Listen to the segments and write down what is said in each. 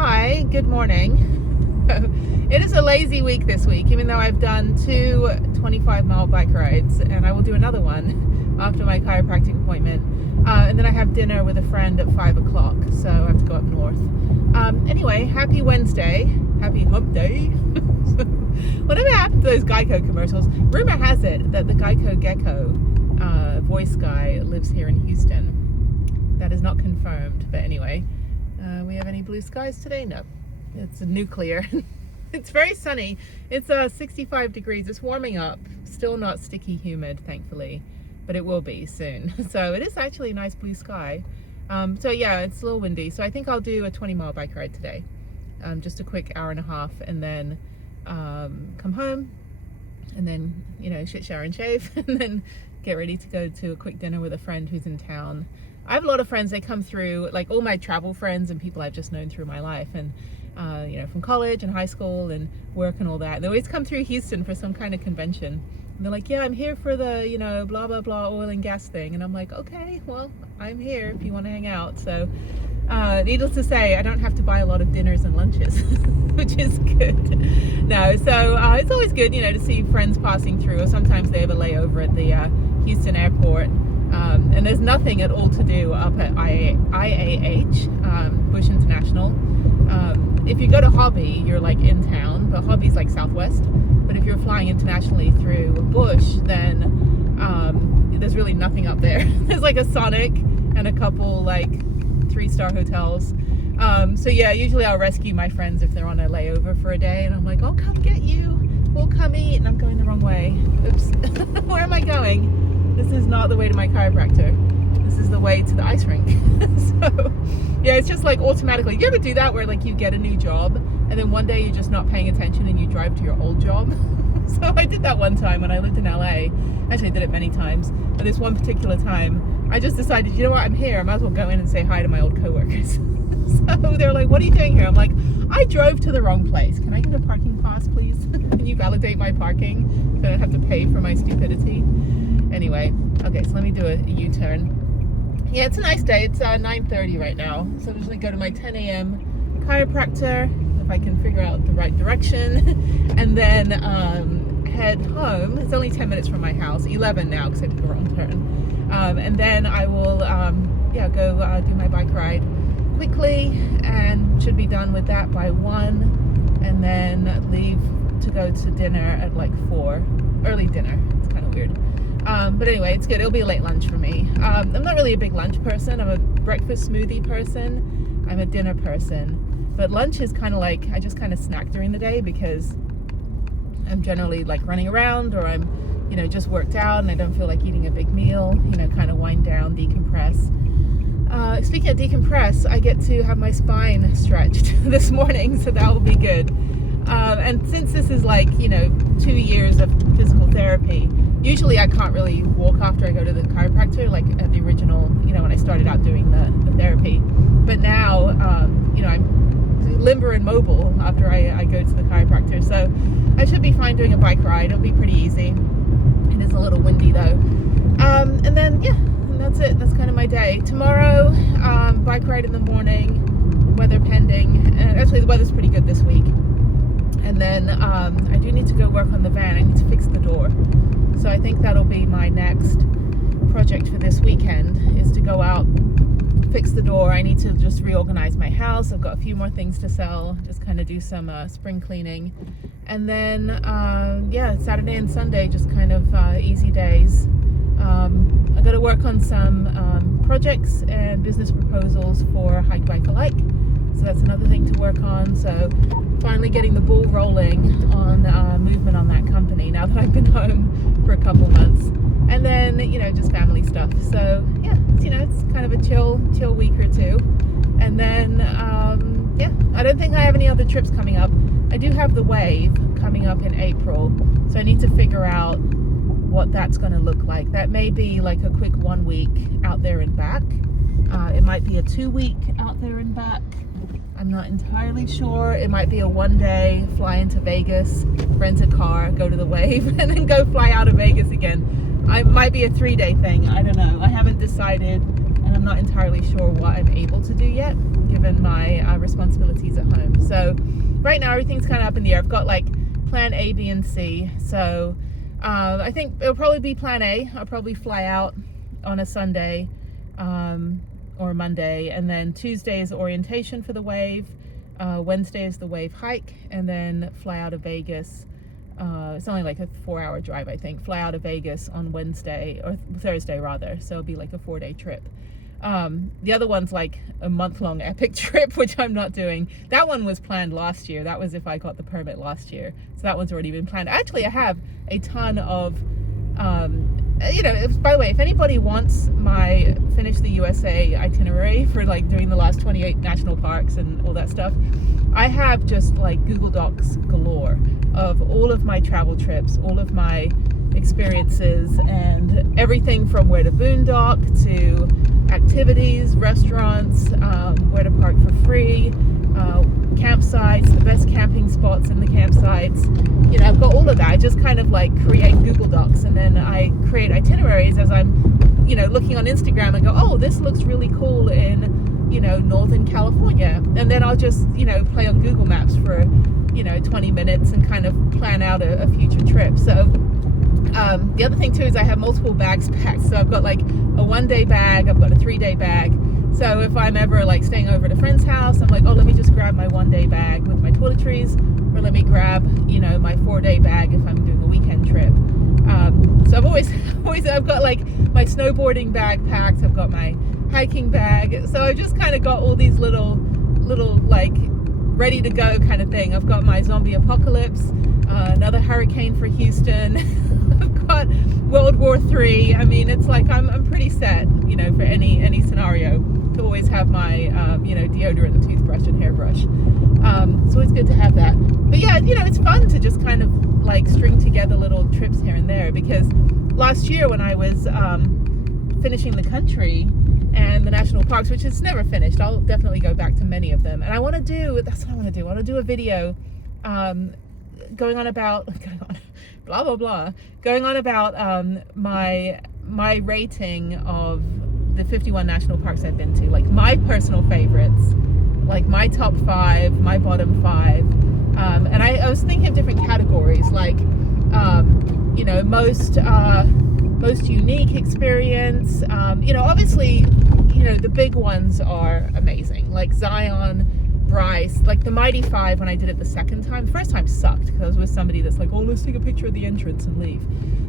Hi, good morning. It is a lazy week this week, even though I've done two 25-mile bike rides, and I will do another one after my chiropractic appointment. And then I have dinner with a friend at 5 o'clock, so I have to go up north. Anyway, happy Wednesday. Happy hump day. Whatever happened to those Geico commercials? Rumor has it that the Geico Gecko voice guy lives here in Houston. That is not confirmed, but anyway. We have any blue skies today? No. It's nuclear. It's very sunny. It's 65 degrees. It's warming up. Still not sticky humid, thankfully, but it will be soon. So it is actually a nice blue sky. So yeah, it's a little windy. So I think I'll do a 20-mile bike ride today. Just a quick hour and a half, and then come home, and then, you know, shit, shower and shave, and then get ready to go to a quick dinner with a friend who's in town. I have a lot of friends. They come through, like all my travel friends and people I've just known through my life, and you know, from college and high school and work and all that. They always come through Houston for some kind of convention. And they're like, yeah, I'm here for the, you know, blah, blah, blah oil and gas thing. And I'm like, okay, well, I'm here if you want to hang out. So needless to say, I don't have to buy a lot of dinners and lunches, which is good. No, so it's always good, you know, to see friends passing through, or sometimes they have a layover at the Houston airport. And there's nothing at all to do up at IAH, Bush International. If you go to Hobby, you're like in town, but Hobby's like Southwest. But if you're flying internationally through Bush, then there's really nothing up there. There's like a Sonic and a couple like 3-star hotels. So yeah, usually I'll rescue my friends if they're on a layover for a day, and I'm like, I'll come get you, we'll come eat, and I'm going the wrong way. Oops. Where am I going? This is not the way to my chiropractor. This is the way to the ice rink. So yeah, it's just like automatically. You ever do that where like you get a new job and then one day you're just not paying attention and you drive to your old job? So I did that one time when I lived in LA. Actually, I did it many times, but this one particular time I just decided, you know what, I'm here, I might as well go in and say hi to my old coworkers. So they're like, what are you doing here? I'm like, I drove to the wrong place. Can I get a parking pass, please? Can you validate my parking so I don't have to pay for my stupidity? Anyway, okay, so let me do a U-turn. Yeah, it's a nice day. It's 9:30 right now. So I'm just gonna go to my 10 a.m. chiropractor, if I can figure out the right direction, and then head home. It's only 10 minutes from my house, 11 now because I took a wrong turn. And then I will, yeah, go do my bike ride quickly, and should be done with that by 1, and then leave to go to dinner at like 4. Early dinner. It's kind of weird. But anyway, it's good. It'll be a late lunch for me. I'm not really a big lunch person. I'm a breakfast smoothie person. I'm a dinner person. But lunch is kind of like, I just kind of snack during the day because I'm generally like running around, or I'm, you know, just worked out and I don't feel like eating a big meal, you know, kind of wind down, decompress. Speaking of decompress, I get to have my spine stretched this morning, so that will be good. And since this is like, you know, 2 years of physical therapy, usually I can't really walk after I go to the chiropractor, like at the original, you know, when I started out doing the therapy. But now, you know, I'm limber and mobile after I go to the chiropractor. So I should be fine doing a bike ride. It'll be pretty easy. It is a little windy though. And then, yeah, and that's it. That's kind of my day. Tomorrow, bike ride in the morning, weather pending. And actually the weather's pretty good this week. And then I do need to go work on the van. I need to fix the door. So I think that'll be my next project for this weekend, is to go out, fix the door. I need to just reorganize my house. I've got a few more things to sell, just kind of do some spring cleaning. And then, yeah, Saturday and Sunday, just kind of easy days. I got to work on some projects and business proposals for Hike Bike Alike. So that's another thing to work on. So finally getting the ball rolling on movement on that company now that I've been home for a couple months. And then, you know, just family stuff. So yeah, you know, it's kind of a chill week or two. And then, yeah, I don't think I have any other trips coming up. I do have the Wave coming up in April. So I need to figure out what that's going to look like. That may be like a quick 1 week out there and back. It might be a 2-week out there and back. I'm not entirely sure. It might be a 1-day fly into Vegas, rent a car, go to the Wave, and then go fly out of Vegas again. It might be a 3-day thing. I don't know. I haven't decided. and I'm not entirely sure what I'm able to do yet, given my responsibilities at home. So right now everything's kind of up in the air. I've got like plan A, B, and C. So I think it'll probably be plan A. I'll probably fly out on a Sunday or Monday, and then Tuesday is orientation for the wave, Wednesday is the wave hike, and then fly out of Vegas. It's only like a 4-hour drive, I think. Fly out of Vegas on Wednesday, or Thursday rather, so it'll be like a 4-day trip. The other one's like a month-long epic trip, which I'm not doing. That one was planned last year. That was if I got the permit last year, so that one's already been planned. Actually, I have a ton of you know, by the way, if anybody wants my Finish the USA itinerary for like doing the last 28 national parks and all that stuff, I have just like Google Docs galore of all of my travel trips, all of my experiences, and everything from where to boondock to activities, restaurants, where to park for free, campsites, the best camping spots in the campsites. You know, I've got all of that. I just kind of like create Google Docs, and then I create itineraries as I'm, you know, looking on Instagram and go, oh, this looks really cool in, you know, Northern California. And then I'll just, you know, play on Google Maps for, you know, 20 minutes and kind of plan out a future trip. So the other thing too is I have multiple bags packed. So I've got like a 1-day bag, I've got a 3-day bag. So if I'm ever like staying over at a friend's house, I'm like, oh, let me just grab my 1-day bag with my toiletries, or let me grab, you know, my 4-day bag if I'm doing a weekend trip. So I've always I've got like my snowboarding bag packed, I've got my hiking bag. So I've just kind of got all these little like ready to go kind of thing. I've got my zombie apocalypse, another hurricane for Houston. I've got World War III. I mean, it's like I'm pretty set, you know, for any scenario. To always have my you know, deodorant, toothbrush, and hairbrush. It's always good to have that. But yeah, you know, it's fun to just kind of like string together little trips here and there, because last year when I was finishing the country and the national parks, which is never finished, I'll definitely go back to many of them, and I want to do, that's what I want to do. I want to do a video going on about my rating of the 51 national parks I've been to, like my personal favorites, like my top 5, my bottom 5, and I was thinking of different categories, like you know, most unique experience. You know, obviously, you know, the big ones are amazing, like Zion, Bryce, like the Mighty 5 when I did it the second time. The first time sucked because I was with somebody that's like, oh, let's take a picture of the entrance and leave.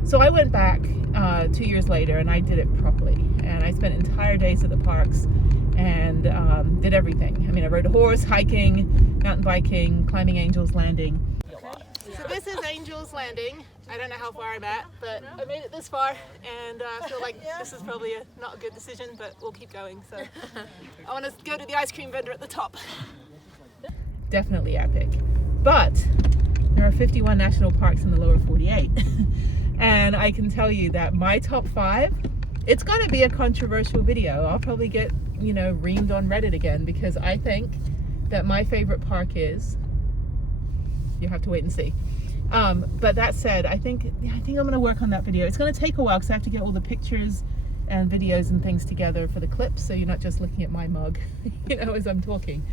So I went back 2 years later and I did it properly, and I spent entire days at the parks and did everything. I mean, I rode a horse, hiking, mountain biking, climbing Angel's Landing. So this is Angel's Landing. I don't know how far I'm at, but I made it this far, and I feel like this is probably not a good decision, but we'll keep going. So I want to go to the ice cream vendor at the top. Definitely epic. But there are 51 national parks in the lower 48. And I can tell you that my top 5, it's going to be a controversial video. I'll probably get, you know, reamed on Reddit again, because I think that my favorite park is, you have to wait and see. But that said, I think I'm going to work on that video. It's going to take a while because I have to get all the pictures and videos and things together for the clips, so you're not just looking at my mug, you know, as I'm talking.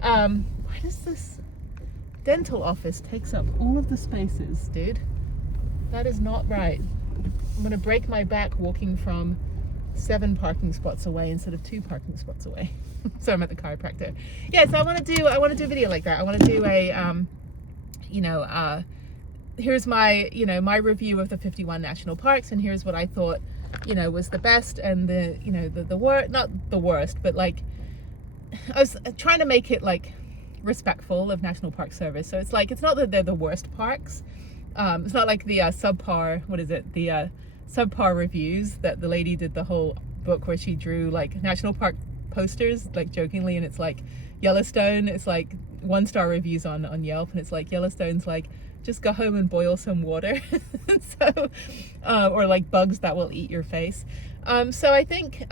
Why does this dental office takes up all of the spaces, dude? That is not right. I'm going to break my back walking from 7 parking spots away instead of 2 parking spots away. So I'm at the chiropractor. Yeah, so I want to do a video like that. I want to do a you know, here's my, you know, my review of the 51 national parks, and here's what I thought, you know, was the best and the, you know, the worst, not the worst, but like I was trying to make it like respectful of National Park Service. So it's like, it's not that they're the worst parks. It's not like the subpar, what is it? The subpar reviews that the lady did the whole book where she drew like national park posters, like jokingly, and it's like Yellowstone, it's like 1-star reviews on Yelp, and it's like Yellowstone's like, just go home and boil some water. So or like bugs that will eat your face. So I think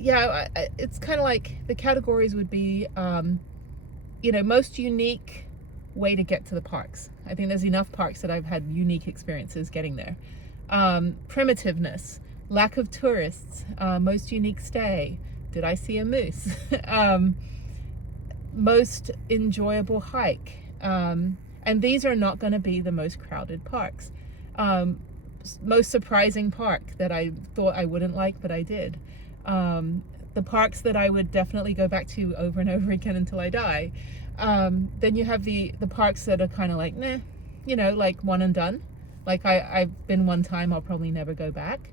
yeah, it's kind of like the categories would be you know, most unique way to get to the parks. I think there's enough parks that I've had unique experiences getting there. Primitiveness. lack of tourists, most unique stay, did I see a moose, most enjoyable hike, and these are not going to be the most crowded parks. Most surprising park that I thought I wouldn't like, but I did. The parks that I would definitely go back to over and over again until I die. Then you have the parks that are kind of like, nah, you know, like one and done. Like I've been one time, I'll probably never go back.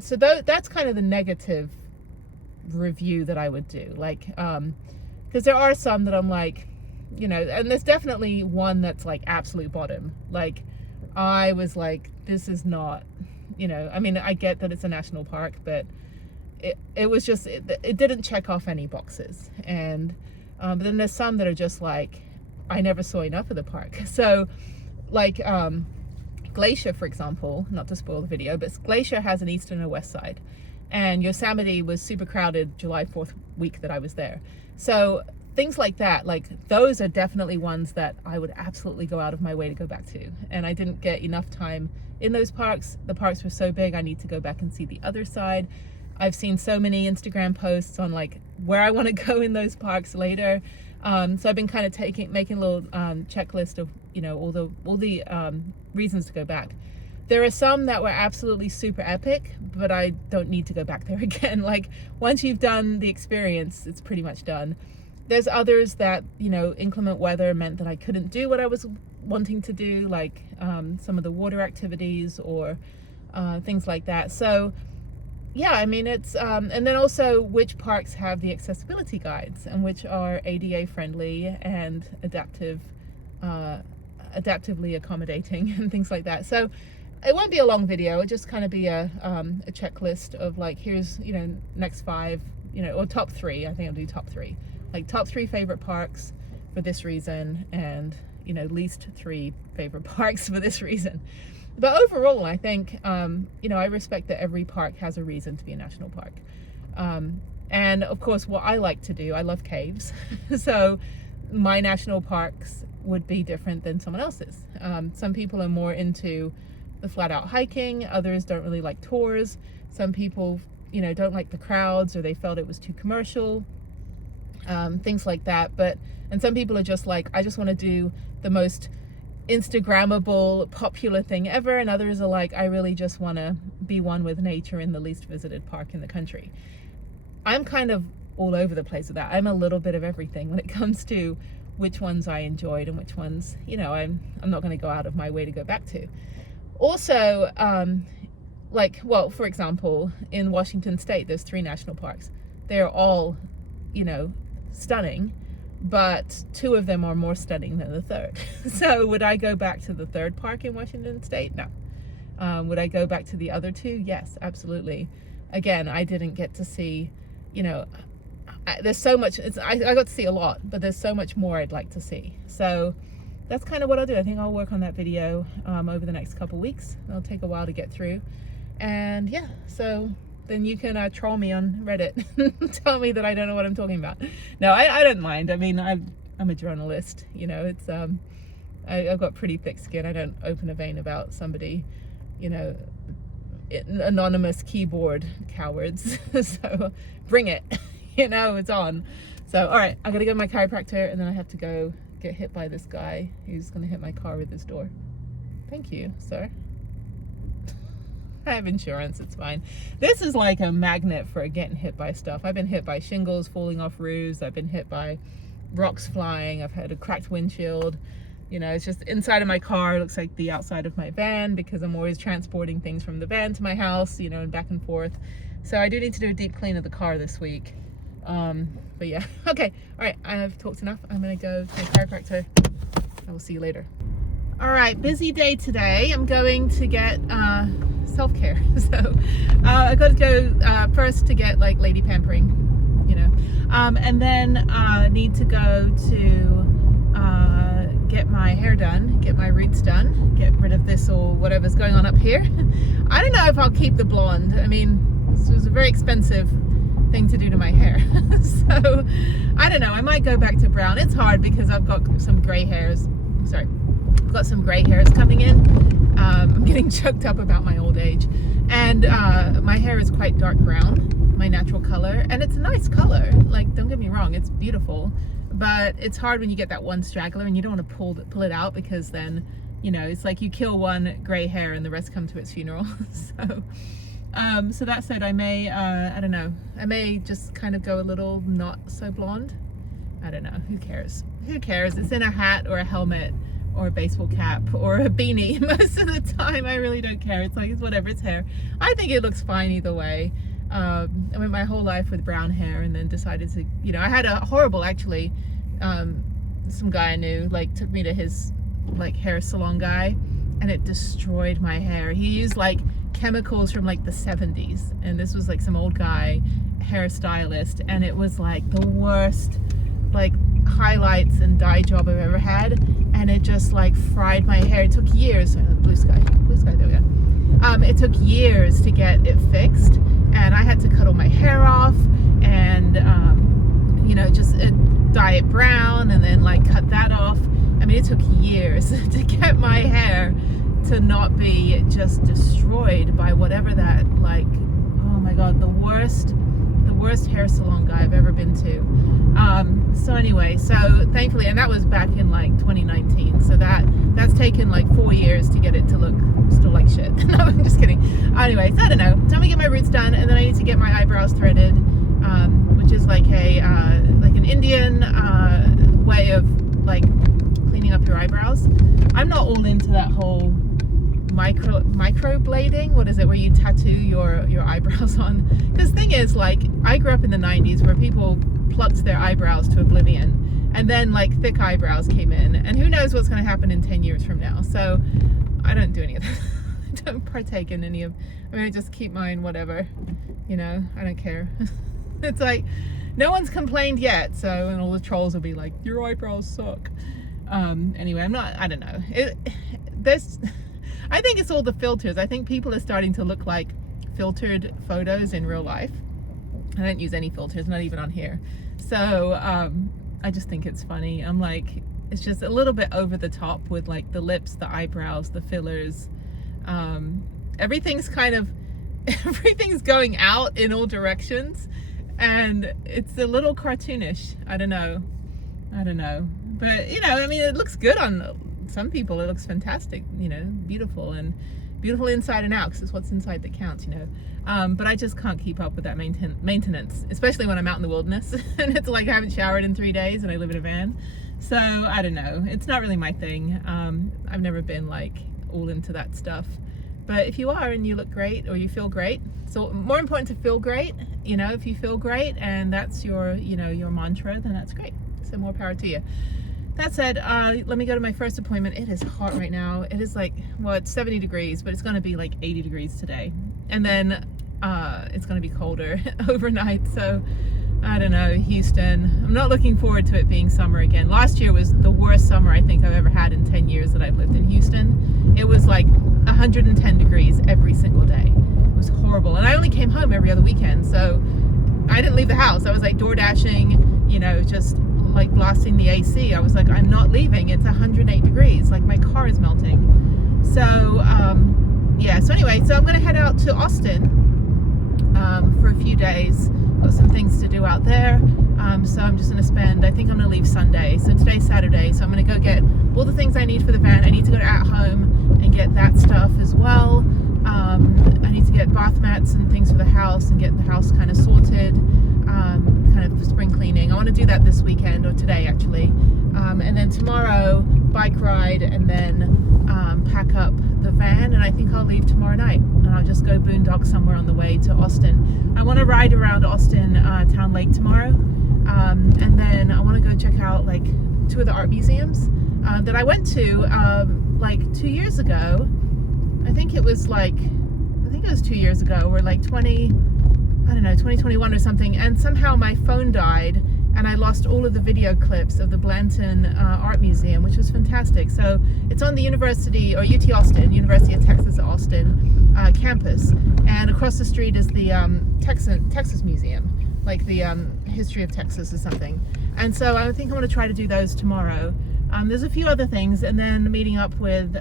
So that's kind of the negative review that I would do. Like, because there are some that I'm like, you know, and there's definitely one that's like absolute bottom. Like, I was like, this is not, you know, I mean, I get that it's a national park, but it was just, it didn't check off any boxes. And but then there's some that are just like, I never saw enough of the park. So like Glacier, for example, not to spoil the video, but Glacier has an east and a west side. And Yosemite was super crowded July 4th week that I was there. So things like that, like those are definitely ones that I would absolutely go out of my way to go back to. And I didn't get enough time in those parks. The parks were so big, I need to go back and see the other side. I've seen so many Instagram posts on like where I want to go in those parks later. So I've been kind of making a little checklist of, you know, all the reasons to go back. There are some that were absolutely super epic, but I don't need to go back there again. Like once you've done the experience, it's pretty much done. There's others that, you know, inclement weather meant that I couldn't do what I was wanting to do, like some of the water activities or things like that. So yeah, I mean, it's, and then also which parks have the accessibility guides and which are ADA friendly and adaptively accommodating and things like that. So it won't be a long video. It'll just kind of be a checklist of like, here's, you know, next 5, you know, or top 3. I think I'll do top 3, like top 3 favorite parks for this reason, and, you know, least 3 favorite parks for this reason. But overall, I think, you know, I respect that every park has a reason to be a national park. And of course, what I like to do, I love caves. So my national parks would be different than someone else's. Some people are more into the flat out hiking. Others don't really like tours. Some people, you know, don't like the crowds, or they felt it was too commercial, things like that. And some people are just like, I just want to do the most Instagrammable, popular thing ever, and others are like, I really just want to be one with nature in the least visited park in the country. I'm kind of all over the place with that. I'm a little bit of everything when it comes to which ones I enjoyed and which ones, you know, I'm not going to go out of my way to go back to. Also, like, well, for example, in Washington State, there's 3 national parks. They're all, you know, stunning, but 2 of them are more stunning than the 3rd. So would I go back to the 3rd park in Washington State? No. Would I go back to the other 2? Yes, absolutely. Again, I didn't get to see, you know, there's so much, I got to see a lot, but there's so much more I'd like to see. So that's kind of what I'll do. I think I'll work on that video over the next couple weeks. It'll take a while to get through. And yeah, so then you can troll me on Reddit and tell me that I don't know what I'm talking about. No, I don't mind. I mean, I'm a journalist, you know, it's, I've got pretty thick skin. I don't open a vein about somebody, you know, anonymous keyboard cowards. So bring it, you know, it's on. So, all right, I gotta go to my chiropractor, and then I have to go get hit by this guy who's gonna hit my car with his door. Thank you, sir. I have insurance, it's fine. This is like a magnet for getting hit by stuff. I've been hit by shingles falling off roofs. I've been hit by rocks flying. I've had a cracked windshield. You know, it's just inside of my car. It looks like the outside of my van, because I'm always transporting things from the van to my house, you know, and back and forth. So I do need to do a deep clean of the car this week. But yeah, okay. All right, I've talked enough. I'm gonna go to the chiropractor. I will see you later. All right, busy day today. I'm going to get self-care. So I got to go first to get like lady pampering, you know, and then need to go to get my hair done, get my roots done, get rid of this or whatever's going on up here. I don't know if I'll keep the blonde. I mean, this was a very expensive thing to do to my hair. So I don't know, I might go back to brown. It's hard because I've got some gray hairs. Sorry, I've got some gray hairs coming in. I'm getting choked up about my old age, And my hair is quite dark brown, my natural color, and it's a nice color. Like, don't get me wrong, it's beautiful, but it's hard when you get that one straggler and you don't want to pull it out, because then, you know, it's like you kill one gray hair and the rest come to its funeral. So that said, I may, I don't know, I may just kind of go a little not so blonde. I don't know, who cares? Who cares? It's in a hat or a helmet or a baseball cap or a beanie. Most of the time I really don't care. It's like, it's whatever, it's hair. I think it looks fine either way. I went my whole life with brown hair and then decided to, you know, I had a horrible, actually, some guy I knew, like, took me to his, like, hair salon guy, and it destroyed my hair. He used, like, chemicals from, like, the 70s, and this was, like, some old guy hairstylist, and it was, like, the worst, like, highlights and dye job I've ever had, and it just, like, fried my hair. It took years. Blue sky, there we go. It took years to get it fixed, and I had to cut all my hair off and you know, just dye it brown and then, like, cut that off. I mean, it took years to get my hair to not be just destroyed by whatever that, like, oh my god, the worst hair salon guy I've ever been to. So anyway, so thankfully, and that was back in, like, 2019, so that's taken, like, 4 years to get it to look still like shit. No, I'm just kidding. Anyway, so I don't know, so I'm gonna get my roots done, and then I need to get my eyebrows threaded, which is like an Indian way of, like, cleaning up your eyebrows. I'm not all into that whole micro blading. What is it, where you tattoo your eyebrows on? Because the thing is, like, I grew up in the 90s where people plucked their eyebrows to oblivion, and then, like, thick eyebrows came in, and who knows what's going to happen in 10 years from now. So I don't do any of that. I don't partake in any of, I mean, I just keep mine whatever, you know, I don't care. It's like, no one's complained yet, so, and all the trolls will be like, your eyebrows suck. Anyway, I don't know. I think it's all the filters. I think people are starting to look like filtered photos in real life. I don't use any filters, not even on here. So I just think it's funny. I'm like, it's just a little bit over the top with, like, the lips, the eyebrows, the fillers. Everything's going out in all directions, and it's a little cartoonish. I don't know. But, you know, I mean, it looks good on some people. It looks fantastic, you know, beautiful inside and out, because it's what's inside that counts, you know. But I just can't keep up with that maintenance, especially when I'm out in the wilderness and it's like I haven't showered in 3 days and I live in a van. So I don't know, it's not really my thing. I've never been, like, all into that stuff. But if you are and you look great or you feel great, so more important to feel great, you know, if you feel great and that's your, you know, your mantra, then that's great. So more power to you. That said, let me go to my first appointment. It is hot right now. It is, like, well, it's 70 degrees, but it's going to be like 80 degrees today. And then it's going to be colder overnight. So I don't know, Houston. I'm not looking forward to it being summer again. Last year was the worst summer I think I've ever had in 10 years that I've lived in Houston. It was like 110 degrees every single day. It was horrible. And I only came home every other weekend. So I didn't leave the house. I was, like, door dashing, you know, just, like, blasting the AC. I was like, I'm not leaving. It's 108 degrees. Like, my car is melting. So, yeah. So anyway, so I'm going to head out to Austin for a few days. Got some things to do out there. So I'm just going to spend, I think I'm going to leave Sunday. So today's Saturday. So I'm going to go get all the things I need for the van. I need to go to At Home and get that stuff as well. I need to get bath mats and things for the house and get the house kind of sorted. Kind of spring cleaning. I want to do that this weekend, or today actually, and then tomorrow bike ride, and then pack up the van, and I think I'll leave tomorrow night and I'll just go boondock somewhere on the way to Austin. I want to ride around Austin Town Lake tomorrow, and then I want to go check out, like, 2 of the art museums that I went to like 2 years ago. I think it was 2 years ago, or like 2021 or something, and somehow my phone died and I lost all of the video clips of the Blanton Art Museum, which was fantastic. So it's on the University, or UT Austin, University of Texas at Austin campus, and across the street is the Texas Museum, like the history of Texas or something. And so I think I'm going to try to do those tomorrow, There's a few other things, and then meeting up with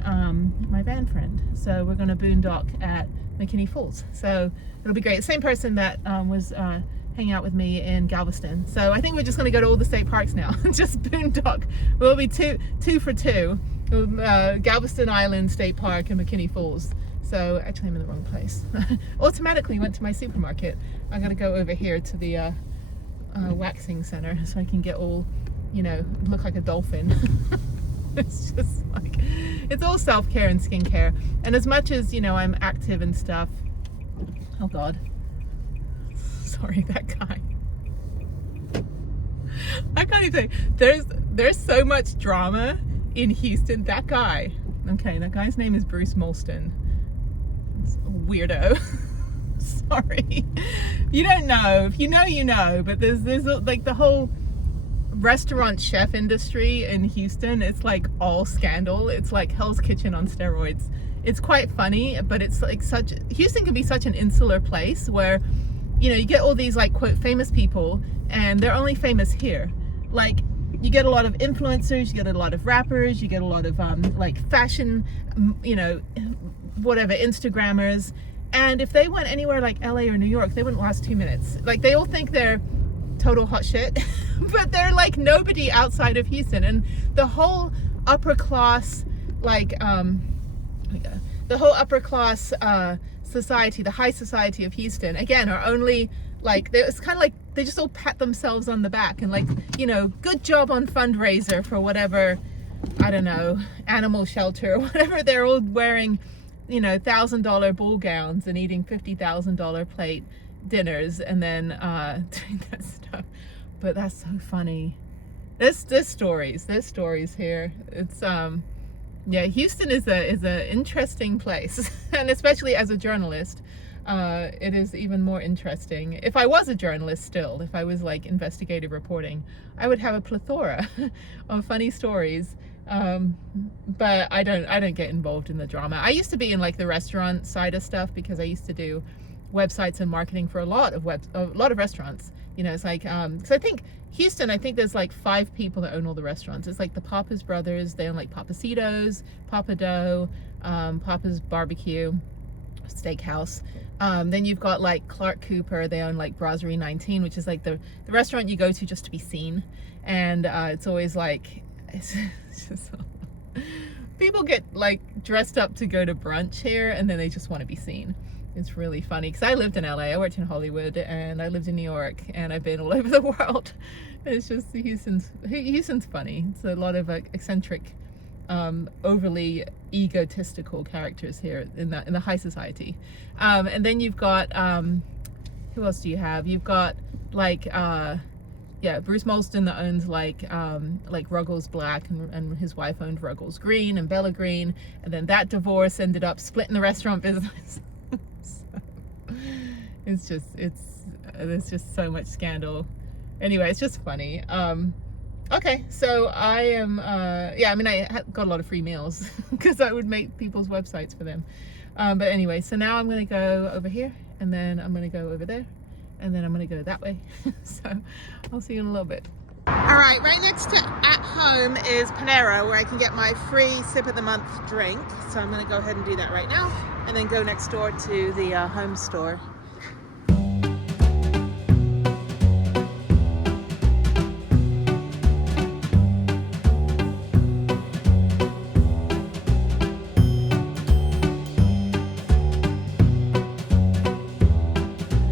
my van friend. So we're going to boondock at McKinney Falls. So it'll be great. Same person that was hanging out with me in Galveston. So I think we're just going to go to all the state parks now. Just boondock. We'll be two for two. Galveston Island State Park and McKinney Falls. So actually I'm in the wrong place. Automatically went to my supermarket. I got to go over here to the waxing center so I can get all, you know, look like a dolphin. It's just like, it's all self-care and skincare. And as much as, you know, I'm active and stuff, oh God, sorry, that guy. I can't even say, there's so much drama in Houston. That guy, okay, that guy's name is Bruce Molston. It's a weirdo. Sorry. You don't know. If you know, you know. But there's like the whole restaurant chef industry in Houston. It's like all scandal. It's like Hell's Kitchen on steroids. It's quite funny, but it's like Houston can be such an insular place where, you know, you get all these like quote famous people, and they're only famous here. Like, you get a lot of influencers, you get a lot of rappers, you get a lot of like fashion, you know, whatever, Instagrammers. And if they went anywhere like LA or New York, they wouldn't last 2 minutes. Like, they all think they're total hot shit, but they're like nobody outside of Houston. And the whole upper class, like, the whole upper class society, the high society of Houston, again, are only like, it's kind of like they just all pat themselves on the back and like, you know, good job on fundraiser for whatever, I don't know, animal shelter or whatever. They're all wearing, you know, $1,000 ball gowns and eating $50,000 plate dinners and then doing that stuff. But that's so funny. There's stories here. It's yeah, Houston is a interesting place, and especially as a journalist, it is even more interesting. If I was a journalist still, if I was like investigative reporting, I would have a plethora of funny stories. But I don't get involved in the drama. I used to be in like the restaurant side of stuff because I used to do websites and marketing for a lot of restaurants. You know, it's like, because I think Houston, I think there's like 5 people that own all the restaurants. It's like the Papa's brothers. They own like Papacitos, Papa Dough, Papa's Barbecue, Steakhouse. Then you've got like Clark Cooper. They own like Brasserie 19, which is like the restaurant you go to just to be seen. And it's always like, it's just, people get like dressed up to go to brunch here, and then they just want to be seen. It's really funny because I lived in LA, I worked in Hollywood, and I lived in New York, and I've been all over the world. It's just Houston's funny. It's a lot of eccentric, overly egotistical characters here in the high society. And then you've got who else do you have? You've got like yeah, Bruce Molston that owns like Ruggles Black, and his wife owned Ruggles Green and Bella Green, and then that divorce ended up splitting the restaurant business. So there's just so much scandal. Anyway, it's just funny. Okay, so I am yeah, I mean, I got a lot of free meals because I would make people's websites for them. But anyway, so now I'm gonna go over here, and then I'm gonna go over there, and then I'm gonna go that way. So I'll see you in a little bit. All right, right next to At Home is Panera, where I can get my free sip of the month drink. So I'm gonna go ahead and do that right now, and then go next door to the home store.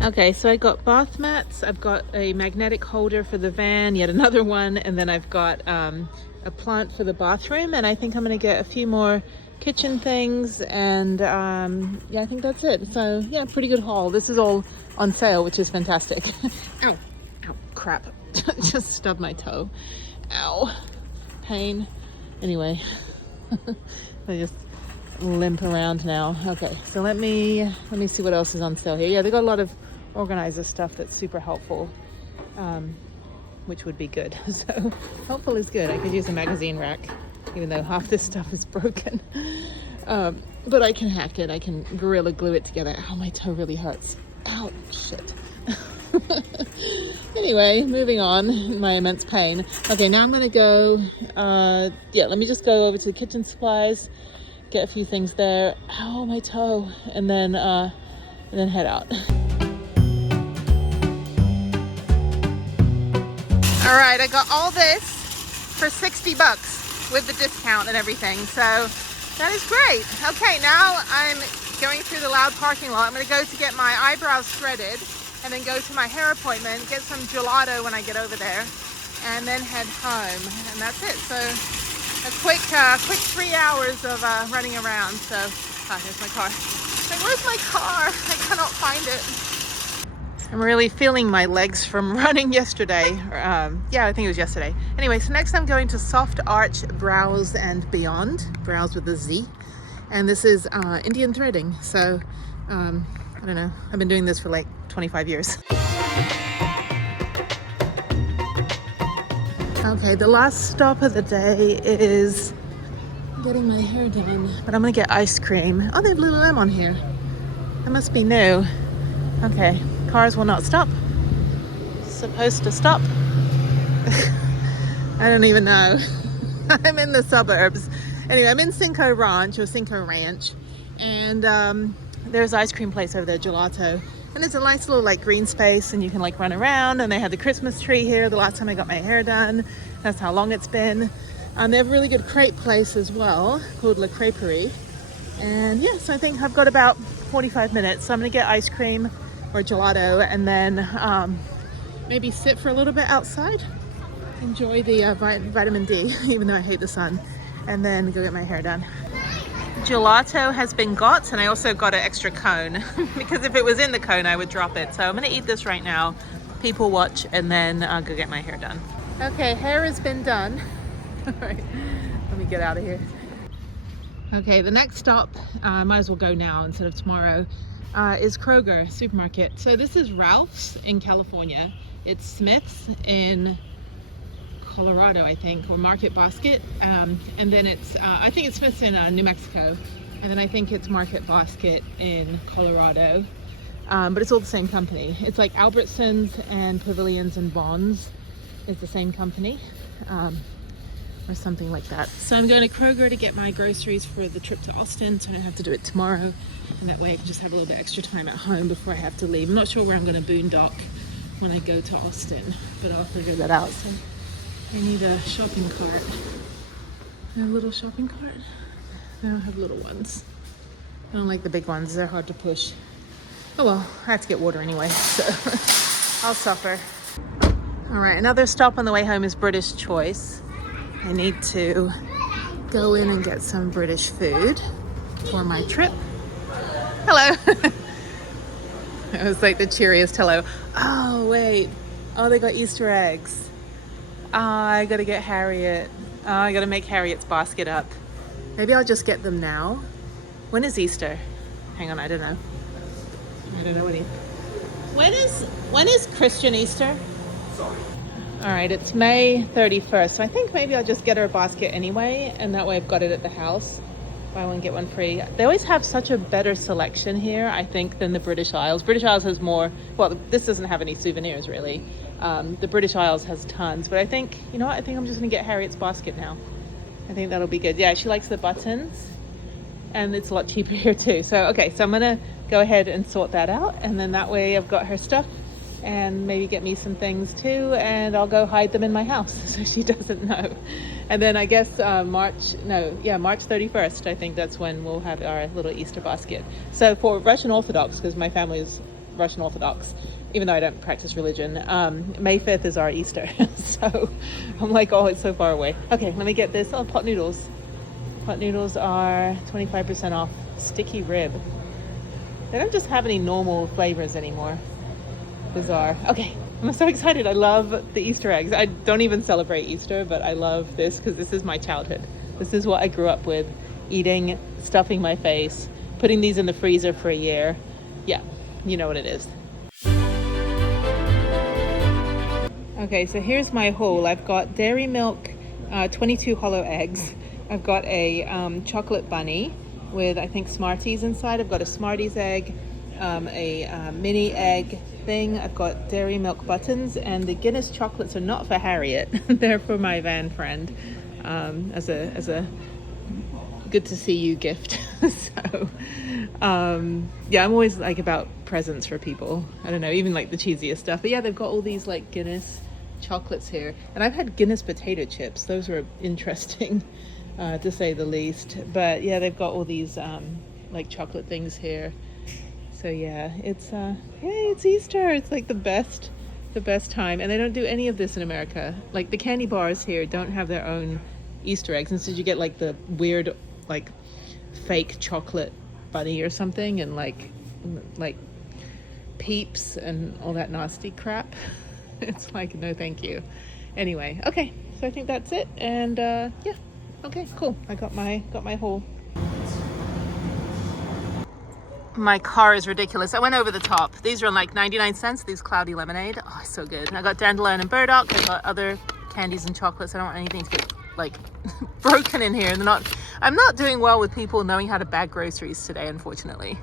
Okay, so I got bath mats, I've got a magnetic holder for the van, yet another one, and then I've got a plant for the bathroom, and I think I'm gonna get a few more kitchen things, and yeah, I think that's it. So yeah, pretty good haul. This is all on sale, which is fantastic. Ow, ow, crap. Just stubbed my toe. Ow, pain. Anyway, I just limp around now. Okay, so let me see what else is on sale here. Yeah, they got a lot of organizer stuff that's super helpful, which would be good. So helpful is good. I could use a magazine rack, even though half this stuff is broken. But I can hack it. I can Gorilla Glue it together. Ow, my toe really hurts. Ow, shit. Anyway, moving on, my immense pain. Okay, now I'm gonna go, let me just go over to the kitchen supplies, get a few things there. Ow, my toe. And then head out. All right, I got all this for $60 with the discount and everything. So that is great. Okay, now I'm going through the loud parking lot. I'm gonna go to get my eyebrows threaded and then go to my hair appointment, get some gelato when I get over there, and then head home. And that's it. So a quick 3 hours of running around. So, here's my car. Like, where's my car? I cannot find it. I'm really feeling my legs from running yesterday. Yeah, I think it was yesterday. Anyway, so next I'm going to Soft Arch Brows and Beyond. Brows with a Z. And this is Indian threading. So, I don't know. I've been doing this for like 25 years. Okay, the last stop of the day is getting my hair done. But I'm gonna get ice cream. Oh, they have Little M on here. That must be new. Okay, cars will not stop. Supposed to stop. I don't even know. I'm in the suburbs. Anyway, I'm in Cinco Ranch, and there's an ice cream place over there, gelato, and it's a nice little like green space, and you can like run around. And they had the Christmas tree here the last time I got my hair done. That's how long it's been. They have a really good crepe place as well called La Creperie. And yes, I think I've got about 45 minutes. So I'm gonna get ice cream or gelato, and then maybe sit for a little bit outside, enjoy the vitamin D, even though I hate the sun, and then go get my hair done. Gelato has been got, and I also got an extra cone because if it was in the cone I would drop it. So I'm gonna eat this right now, people watch, and then go get my hair done. Okay, hair has been done. All right, let me get out of here. Okay, the next stop, might as well go now instead of tomorrow, is Kroger supermarket. So this is Ralph's in California. It's Smith's in Colorado, I think, or Market Basket, and then it's I think it's Smith's in New Mexico, and then I think it's Market Basket in Colorado, but it's all the same company. It's like Albertsons and Pavilions and Bonds is the same company, or something like that. So I'm going to Kroger to get my groceries for the trip to Austin, so I don't have to do it tomorrow, and that way I can just have a little bit extra time at home before I have to leave. I'm not sure where I'm going to boondock when I go to Austin, but I'll figure that out. So I need a shopping cart. A little shopping cart? I don't have little ones. I don't like the big ones. They're hard to push. Oh well, I have to get water anyway, so I'll suffer. All right, another stop on the way home is British Choice. I need to go in and get some British food for my trip. Hello. It was like the cheeriest hello. Oh, wait. Oh, they got Easter eggs. I gotta get Harriet. I gotta make Harriet's basket up. Maybe I'll just get them now. When is Easter? Hang on, I don't know. I don't know when is Christian Easter? Sorry. All right, it's May 31st. So I think maybe I'll just get her a basket anyway, and that way I've got it at the house. Buy one, get one free. They always have such a better selection here, I think, than the British Isles. British Isles has more, well, this doesn't have any souvenirs really. The British Isles has tons, but I think, you know what? I think I'm just gonna get Harriet's basket now. I think that'll be good. Yeah, she likes the buttons, and it's a lot cheaper here too. So, okay, so I'm gonna go ahead and sort that out, and then that way I've got her stuff, and maybe get me some things too, and I'll go hide them in my house so she doesn't know. And then I guess March 31st, I think that's when we'll have our little Easter basket. So for Russian Orthodox, because my family is Russian Orthodox, even though I don't practice religion, May 5th is our Easter. So I'm like, oh, it's so far away. Okay, let me get this. Oh, pot noodles. Pot noodles are 25% off. Sticky rib. They don't just have any normal flavors anymore. Bizarre. Okay, I'm so excited. I love the Easter eggs. I don't even celebrate Easter, but I love this because this is my childhood. This is what I grew up with, eating, stuffing my face, putting these in the freezer for a year. Yeah, you know what it is. Okay, so here's my haul. I've got dairy milk, 22 hollow eggs. I've got a chocolate bunny with, I think, Smarties inside. I've got a Smarties egg, a mini egg, thing. I've got dairy milk buttons, and the Guinness chocolates are not for Harriet. They're for my van friend, as a good to see you gift. So yeah, I'm always like about presents for people. I don't know, even like the cheesiest stuff. But yeah, they've got all these like Guinness chocolates here, and I've had Guinness potato chips. Those were interesting, to say the least. But yeah, they've got all these like chocolate things here. So yeah, it's hey, it's Easter. It's like the best time, and they don't do any of this in America. Like the candy bars here don't have their own Easter eggs. Instead, you get like the weird like fake chocolate bunny or something, and like Peeps and all that nasty crap. It's like, no thank you. Anyway, okay, so I think that's it, and yeah, okay, cool. I got my haul. My car is ridiculous. I went over the top. These are like 99 cents, these cloudy lemonade. Oh, so good. And I got dandelion and burdock. I got other candies and chocolates. I don't want anything to get like broken in here. And I'm not doing well with people knowing how to bag groceries today, unfortunately.